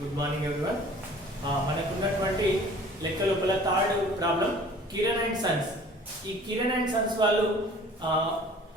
Good morning everyone. మనకున్నటువంటి లెక్క లోపల third problem Kiran and Sons. ఈ కిరణ్ అండ్ సన్స్ వాళ్ళు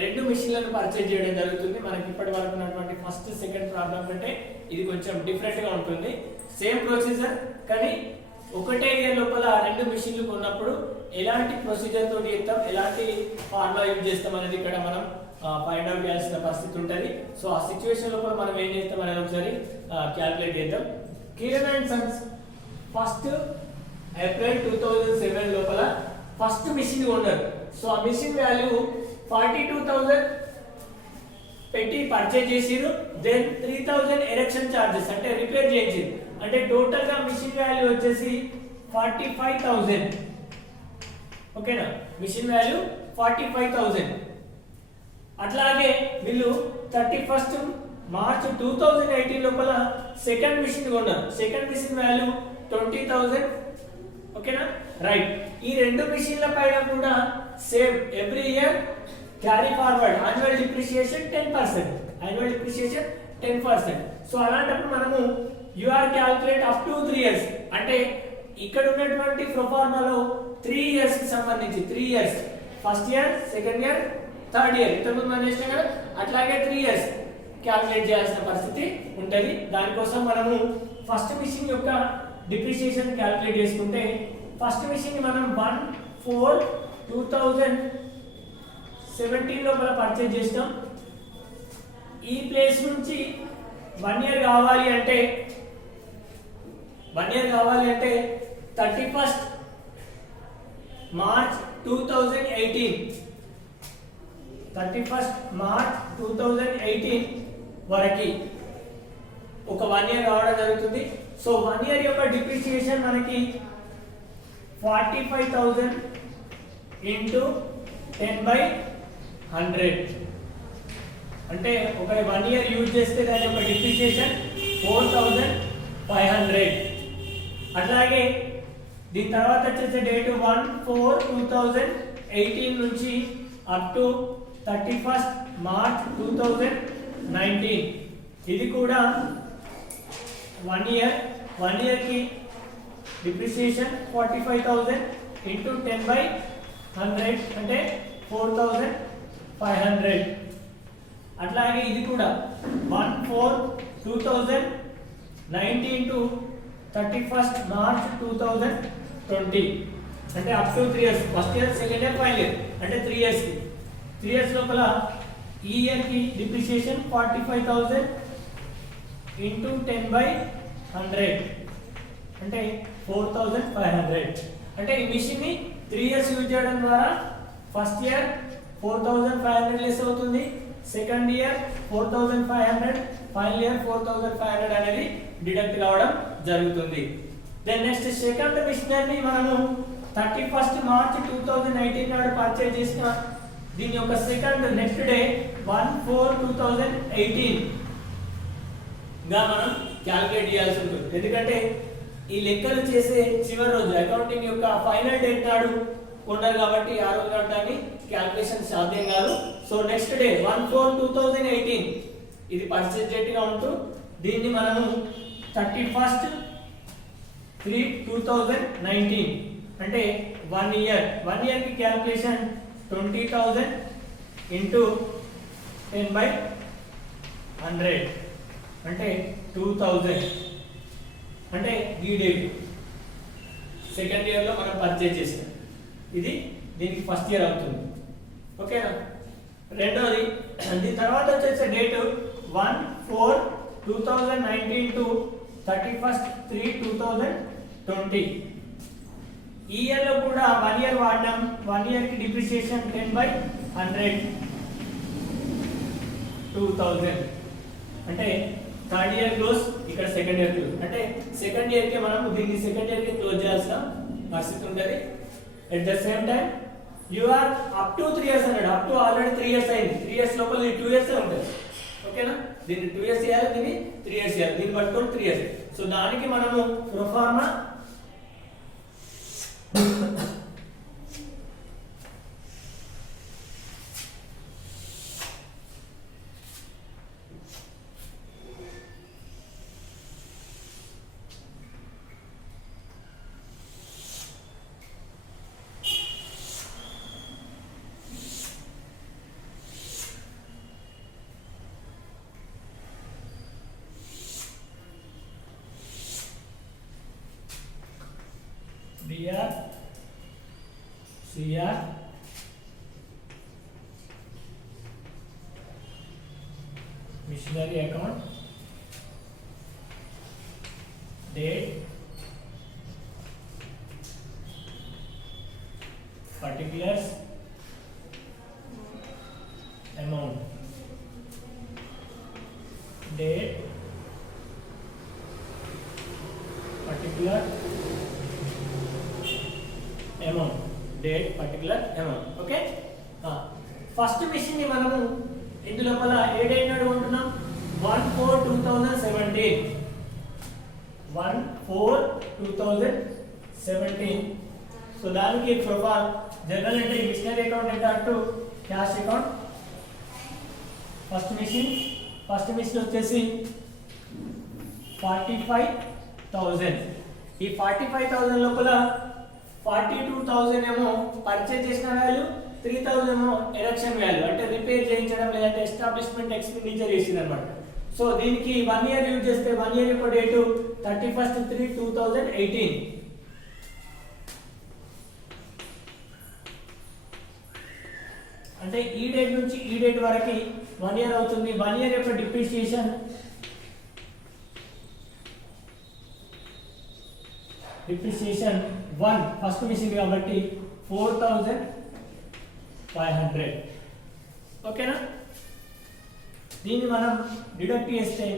రెండు మెషిన్లను పర్చేజ్ చేయడం జరుగుతుంది. మనకి ఇప్పటి వరకు ఉన్నటువంటి ఫస్ట్ సెకండ్ ప్రాబ్లం కంటే ఇది కొంచెం డిఫరెంట్ గా ఉంటుంది. సేమ్ ప్రొసీజర్ కానీ ఒకటే ఇయర్ లోపల రెండు మెషిన్లు కొన్నప్పుడు ఎలాంటి ప్రొసీజర్ తోటి చేస్తాం, ఎలాంటి ఫార్ములా యూజ్ చేస్తాం అనేది ఇక్కడ మనం ఫైండ్ అవుట్ చేయాల్సిన పరిస్థితి ఉంటుంది. సో ఆ సిచ్యువేషన్ లోపల మనం ఏం చేస్తాం అనేది ఒకసారి క్యాల్కులేట్ చేద్దాం. Kiran and Sons first April 2007 లోపల ఫస్ట్ మెషిన్ కొన్నారు. సో ఆ మెషిన్ వాల్యూ 42,000 పెట్టి పర్చేజ్ చేసిరు. దెన్ 3,000 ఎరెక్షన్ చార్జెస్ అంటే రిపేర్ చేయించారు. అంటే టోటల్ గా మెషిన్ వాల్యూ వచ్చేసి 45,000. ఓకేనా, మెషిన్ వాల్యూ 45,000. అట్లాగే వీళ్ళు 31 మార్చ్ 2018 లోపల సెకండ్ మెషిన్ కొన్నారు. Second machine value 20,000. ఓకేనా, రైట్. ఈ రెండు మెషిన్ల పైన కూడా same every year carry forward annual depreciation 10%. Annual depreciation 10%. So అలాంటప్పుడు మనము you are calculate up to 3 years. అంటే ఇక్కడ ఉన్నటువంటి ప్రొఫార్మాలో 3 ఇయర్స్ కి సంబంధించి 3 years first year, second year, third year ఇంతకుముందు మనం చేసినాం కదా, అట్లాగే 3 ఇయర్స్ క్యాల్కులేట్ చేయాల్సిన పరిస్థితి ఉంటుంది. దానికోసం మనము ఫస్ట్ మిషన్ యొక్క డిప్రిసియేషన్ క్యాల్కులేట్ చేసుకుంటే ఫస్ట్ మిషన్ మనం 1/4/2017 లోపల పర్చేజ్ చేస్తాం. ఈ ప్లేస్ నుంచి 1 ఇయర్ కావాలి అంటే 31 మార్చ్ 2018 వరకు ఒక 1 ఇయర్ రావడం జరుగుతుంది. సో 1 ఇయర్ యొక్క డిప్రిసియేషన్ మనకి 45,000 ఇంటూ 10/100. అంటే ఒక 1 ఇయర్ యూజ్ చేస్తే దాని యొక్క డిప్రిసియేషన్ 4,500. అట్లాగే దీని తర్వాత వచ్చేసి డేట్ 1/4/2018 నుంచి అప్ టు 31 మార్చ్ 2019. ఇది కూడా 1 ఇయర్. 1 ఇయర్ కి డిప్రిసియేషన్ 45,000 ఇంటూ 10/100 అంటే 4,500. అట్లాగే ఇది కూడా 1/4/2019 టు 31 మార్చ్ 2020 అంటే up to 3 years. First year, second year, final year అంటే 3 ఇయర్స్ కి. 3 ఇయర్స్ లోపల ఈ ఇయర్ కి డిప్రిసియేషన్ 45,000 ఇంటూ 10/100 అంటే 4,500. అంటే ఈ మిషన్ ని 3 ఇయర్స్ యూజ్ చేయడం ద్వారా ఫస్ట్ ఇయర్ 4,500 లెస్ అవుతుంది, సెకండ్ ఇయర్ 4,500, ఫైనల్ ఇయర్ 4,500 అనేది డిడక్ట్ కావడం జరుగుతుంది. దెన్ నెక్స్ట్ సెకండ్ మిషన్ ని మనము 31 మార్చ్ 2019 నాడు పర్చేజ్ చేసిన దీని యొక్క సెకండ్ నెక్స్ట్ డే 1/4/2018 గా మనం క్యాల్కులేట్ చేయాల్సి ఉంటుంది. ఎందుకంటే ఈ లెక్కలు చేసే చివరి రోజు అకౌంటింగ్ యొక్క ఫైనల్ డేట్ నాడు కొన్నారు కాబట్టి ఆ రోజు నాడు దాన్ని క్యాల్కులేషన్ సాధ్యం కాదు. సో నెక్స్ట్ డే 1/4/2018 ఇది పర్చేజ్ డేట్ గా ఉంటూ దీన్ని మనము 31/3/2019 అంటే 1 ఇయర్. 1 ఇయర్ కి క్యాల్కులేషన్ 20,000 ఇంటూ 10/100 అంటే 2,000. అంటే ఈ డేట్ సెకండ్ ఇయర్ లో మనం పర్చేజ్ చేసాం. ఇది దీనికి ఫస్ట్ ఇయర్ అవుతుంది. ఓకేనా, రెండోది దీని తర్వాత వచ్చేసే డేట్ 1/4/2019 టు 31/3/2020. ఈ ఇయర్ లో కూడా 1 ఇయర్ వాడినాం. 1 ఇయర్ కి డిప్రిసియేషన్ 10/100 2,000 అంటే థర్డ్ ఇయర్ క్లోజ్, ఇక్కడ సెకండ్ ఇయర్ క్లోజ్. అంటే సెకండ్ ఇయర్ కి మనం దీన్ని సెకండ్ ఇయర్ కి క్లోజ్ చేయాల్సిన పరిస్థితి ఉంటుంది. At the same time you are up to 3 years అన్నాడు. అప్ టు ఆల్రెడీ 3 ఇయర్స్ అయింది. 3 ఇయర్స్ లోపల 2 ఇయర్స్ ఉంటుంది. ఓకేనా, దీన్ని 2 ఇయర్స్ చేయాలి, దీన్ని 3 ఇయర్స్ చేయాలి. దీన్ని పట్టుకొని 3 ఇయర్స్. సో దానికి మనము proforma date particulars amount date particular amount date particular amount okay first machine ని మనము ఇందు లోపల ఏ డేట్ నాడు కొంటున్నాం 1/4/2017 1/4/2017 సో దానికి profile general entry machinery account enter to cash account first machine వచ్చేసి 45,000 ఈ 45,000 లోపల 42,000 ఏమో పర్చేజ్ చేసిన వాల్యూ 3,000 ఏమో ఎరక్షన్ వాల్యూ అంటే రిపేర్ చేయించడం లేదంటే ఎస్టాబ్లిష్మెంట్ ఎక్స్పెండిచర్ చేసింది అన్నమాట సో దీనికి 1 ఇయర్ యూజ్ చేస్తే 1 ఇయర్ యొక్క డేట్ 31/3/2018 అంటే ఈ డేట్ నుంచి ఈ డేట్ వరకు 1 ఇయర్ అవుతుంది 1 ఇయర్ యొక్క డిప్రిసియేషన్ డిప్రిసియేషన్ 1 ఫస్ట్ మిషన్ కాబట్టి 4,500 ఓకేనా దీన్ని మనం డిడక్ట్ చేస్తే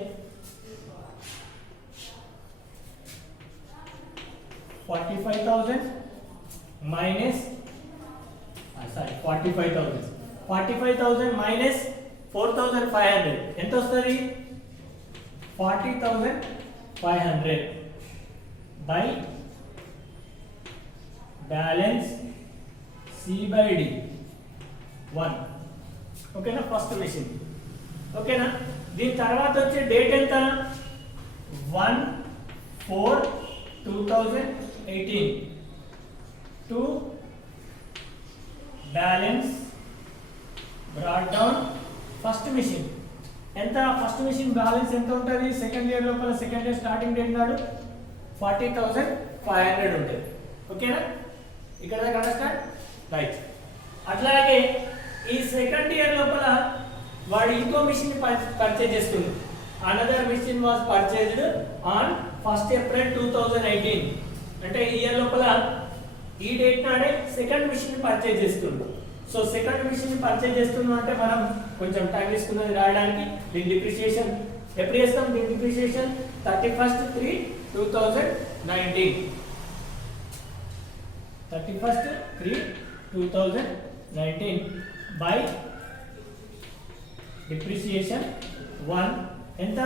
45,000 మైనస్ 45,000 మైనస్ 4,500 ఎంత వస్తుంది 40,500 by balance C by D 1 ఓకేనా ఫస్ట్ మిషన్ ఓకేనా దీని తర్వాత వచ్చే డేట్ ఎంత 1/4/2018 to balance brought down first machine ఎంత ఫస్ట్ మిషన్ బ్యాలెన్స్ ఎంత ఉంటుంది సెకండ్ ఇయర్ లోపల సెకండ్ ఇయర్ స్టార్టింగ్ డేట్ నాడు 40,500 ఉంటుంది ఓకేనా ఇక్కడ దాకా అండర్స్టాండ్ రైట్ అట్లాగే ఈ సెకండ్ ఇయర్ లోపల వాడు ఇంకో మిషన్ పర్చేజ్ చేస్తుంది another machine was purchased on 1st April 2018 అంటే ఈ ఇయర్ లోపల ఈ డేట్ నాడే సెకండ్ మిషన్ పర్చేజ్ చేస్తుంది సో సెకండ్ మిషన్ పర్చేజ్ చేస్తున్నాం అంటే మనం కొంచెం టైం తీసుకున్నది రాయడానికి దీని డిప్రిసియేషన్ ఎప్పుడు చేస్తాం దీని డిప్రిసియేషన్ 31/3/2019 31/3/2019 by depreciation 1 ఎంత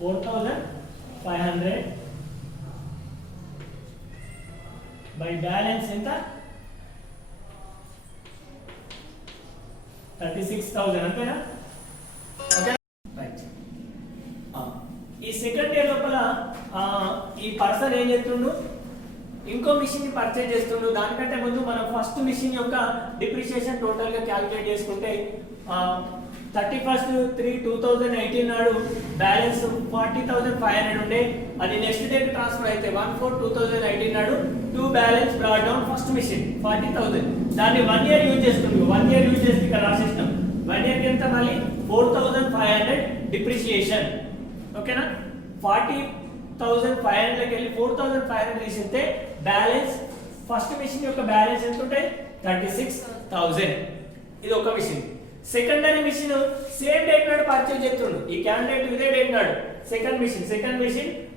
4,500 by balance ఎంత 36,000 అంతేనా ఓకే రైట్ ఈ సెకండ్ ఇయర్ లోపల ఈ పర్సన్ ఏం చేస్తుండు ఇంకో మిషన్ ని పర్చేజ్ చేస్తుండు దానికంటే ముందు మనం ఫస్ట్ మిషన్ యొక్క డిప్రిసియేషన్ టోటల్ గా క్యాలిక్యులేట్ చేసుకుంటే 31/3/2018 నాడు బ్యాలెన్స్ 40,500 ఉండే అది నెక్స్ట్ డేట్ ట్రాన్స్ఫర్ అయితే 1/4/2018 నాడు to balance brought down first machine 40,000 దాన్ని 1 ఇయర్ యూజ్ చేస్తుంది 1 ఇయర్ యూజ్ చేసి ఇక్కడ రాసేస్తాం 1 ఇయర్ కి ఎంత మళ్ళీ 4,500 డిప్రిసియేషన్ ఓకేనా 40,500 కి వెళ్ళి 4,500 తీసితే బ్యాలెన్స్ ఫస్ట్ మిషన్ యొక్క బ్యాలెన్స్ ఎంత ఉంటాయి 36,000 ఇది ఒక machine secondary machine same date నాడు పర్చేజ్ చేస్తుండు ఈ క్యాండిడేట్ ఇదే డేట్ నాడు సెకండ్ మిషన్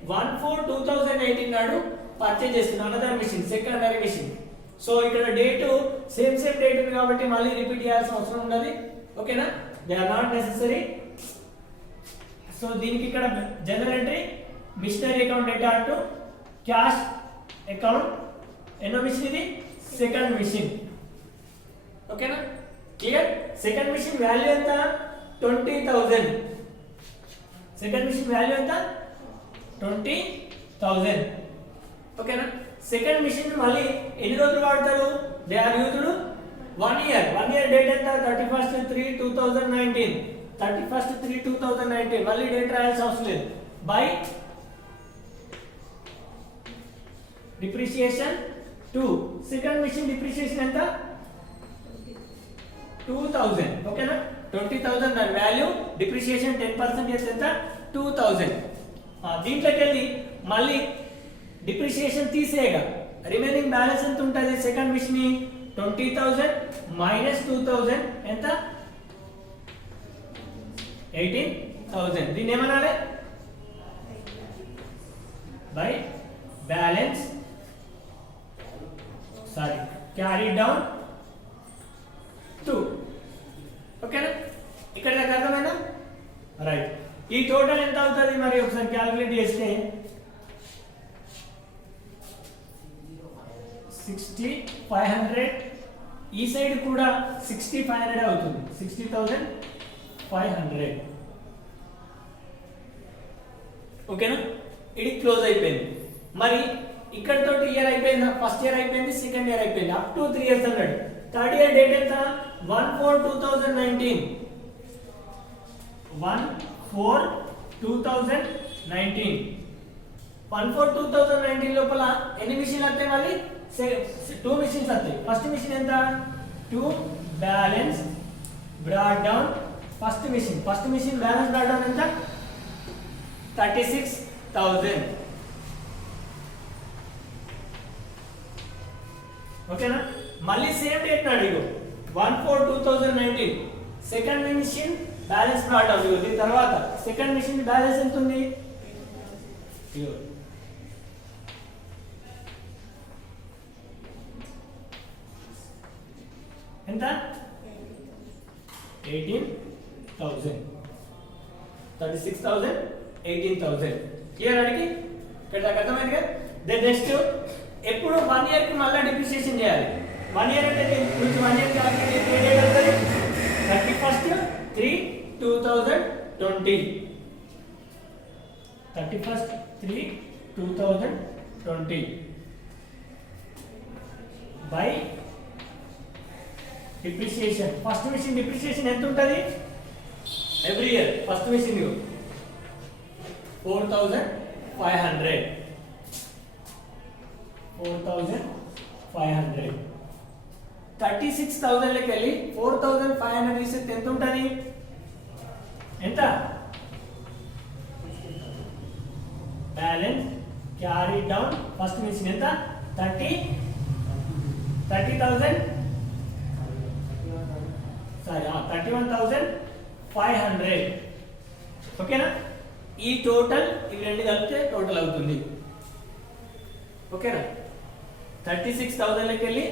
1/4/2018 నాడు పర్చేజ్ చేస్తుంది another machine secondary machine so ఇక్కడ డేట్ సేమ్ డేట్ ఉంది కాబట్టి మళ్ళీ రిపీట్ చేయాల్సిన అవసరం ఉండదు ఓకేనా they are not necessary so దీనికి ఇక్కడ general entry machinery account data to cash account ఎన్నో మిషన్ ఇది సెకండ్ మిషన్ ఓకేనా క్లియర్ సెకండ్ మిషన్ వాల్యూ ఎంత 20,000 సెకండ్ మిషన్ వాల్యూ ఎంత 20,000 ఓకేనా సెకండ్ మిషన్ మళ్ళీ ఎన్ని రోజులు వాడతారు they are used 1 year date ఎంత 31/3/2019 31/3/2019 మళ్ళీ డేట్ రాయాల్సిన అవసరం లేదు by depreciation 2 second machine depreciation ఎంత 2,000 ఓకేనా 20,000 దాని వాల్యూ డిప్రిసియేషన్ 10% చేస్తే ఎంత 2,000 దీంట్లోకి వెళ్ళి మళ్ళీ డిప్రిషియేషన్ తీసేయగా రిమైనింగ్ బ్యాలెన్స్ ఎంత ఉంటుంది సెకండ్ మిషన్ 20,000 మైనస్ 2,000 ఎంత 18,000 దీన్ని ఏమనాలి బై బ్యాలెన్స్ క్యారీ డౌన్ 2 ఓకేనా ఇక్కడ దాకా అర్థమైందా రైట్ ఈ టోటల్ ఎంత అవుతుంది మరి ఒకసారి క్యాలిక్యులేట్ చేస్తే 60,500 ఈ సైడ్ కూడా 60,500 అవుతుంది 60,500 ఓకేనా ఇది క్లోజ్ అయిపోయింది మరి ఇక్కడ తోటి ఇయర్ అయిపోయిందా ఫస్ట్ ఇయర్ అయిపోయింది సెకండ్ ఇయర్ అయిపోయింది అప్ టు 3 ఇయర్స్ అన్నాడు థర్డ్ ఇయర్ డేట్ ఎంత 1/4/2019 1/4/2019 లోపల ఎన్ని మిషన్లు వస్తాయి మళ్ళీ 2 మిషన్స్ వస్తాయి ఫస్ట్ మిషన్ ఎంత 2 balance brought down first machine balance brought down ఎంత 36,000 ఓకేనా మళ్ళీ సేమ్ డేట్ నాడు 1/4/2019 second machine balance brought down దీని తర్వాత సెకండ్ మిషన్ బ్యాలెన్స్ ఎంత ఉంది ఎంత 18,000 36,000 18,000 క్లియర్ అడిగి ఇక్కడ దాకా అర్థమైంది కదా దెన్ నెక్స్ట్ ఎప్పుడు 1 ఇయర్ కి మళ్ళీ డిప్రిషియేషన్ చేయాలి 1 ఇయర్ అంటే కొంచెం 1 ఇయర్ క్యాలిక్యులేట్ ఏ డేట్ అవుతుంది 31/3/2020 31/3/2020 by depreciation first machine depreciation ఎంత ఉంటుంది ఎవ్రీ ఇయర్ ఫస్ట్ మిషన్ 4,500 36,000 లకి వెళ్ళి 4,500 తీసేస్తే ఎంత ఉంటుంది ఎంత balance carry down first machine ఎంత 31,500 ఓకేనా ఈ టోటల్ ఇవి రెండు కలిపితే టోటల్ అవుతుంది ఓకేనా 36,000 లకి వెళ్ళి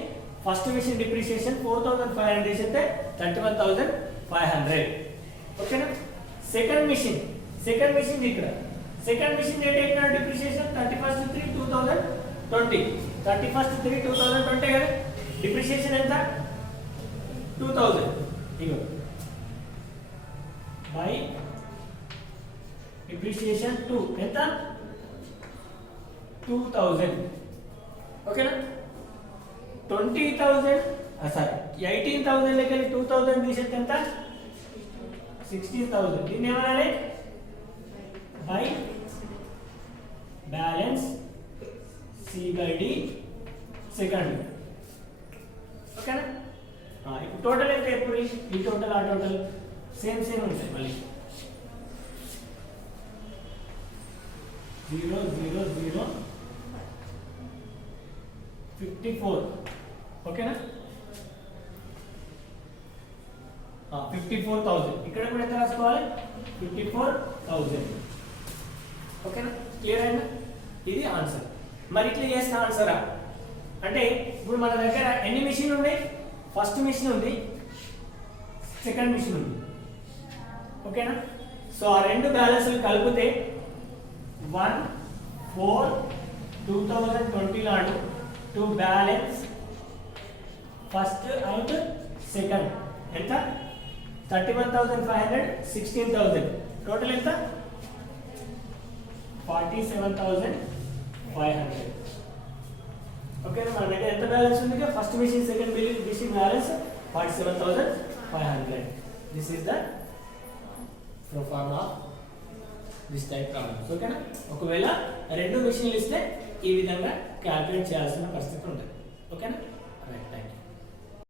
ఫస్ట్ మిషన్ డిప్రిషియేషన్ 4,500 చేస్తే 31,500 ఓకేనా సెకండ్ మిషన్ ఇక్కడ సెకండ్ మిషన్ డేట్ ఏంటంటే డిప్రిషియేషన్ 31/3/2020 31/3/2020 కదా డిప్రిషియేషన్ ఎంత 2,000 ఇగో బై డిప్రిషియేషన్ 2 ఎంత 2,000 ఓకేనా 18,000 లకి 2,000 తీసేస్తే ఎంత 16,000 దీన్ని ఏమనాలి బై బ్యాలెన్స్ C/D సెకండ్ ఓకేనా ఇప్పుడు టోటల్ ఎంత ఎప్పుడు ఈ టోటల్ ఆ టోటల్ సేమ్ ఉంటాయి మళ్ళీ 0 0 0 54 ఓకేనా 54,000 ఇక్కడ కూడా ఎంత రాసుకోవాలి 54,000 ఓకేనా క్లియర్ అయిందా ఇది ఆన్సర్ మరి ఇట్లా చేసిన ఆన్సరా అంటే ఇప్పుడు మన దగ్గర ఎన్ని మిషన్లు ఉన్నాయి ఫస్ట్ మిషన్ ఉంది సెకండ్ మిషన్ ఉంది ఓకేనా సో ఆ రెండు బ్యాలెన్స్లు కలిపితే 1/4/2020 నాడు to balance first and second ఎంత 31,500 16,000 టోటల్ ఎంత 47,500 ఓకేనా మన దగ్గర ఎంత బ్యాలెన్స్ ఉంది first machine second machine balance 47,500 this is the proforma of this type problems ఓకేనా ఒకవేళ రెండు మిషన్లు ఇస్తే ఈ విధంగా క్యాల్కులేట్ చేయాల్సిన పరిస్థితి ఉంటుంది ఓకేనా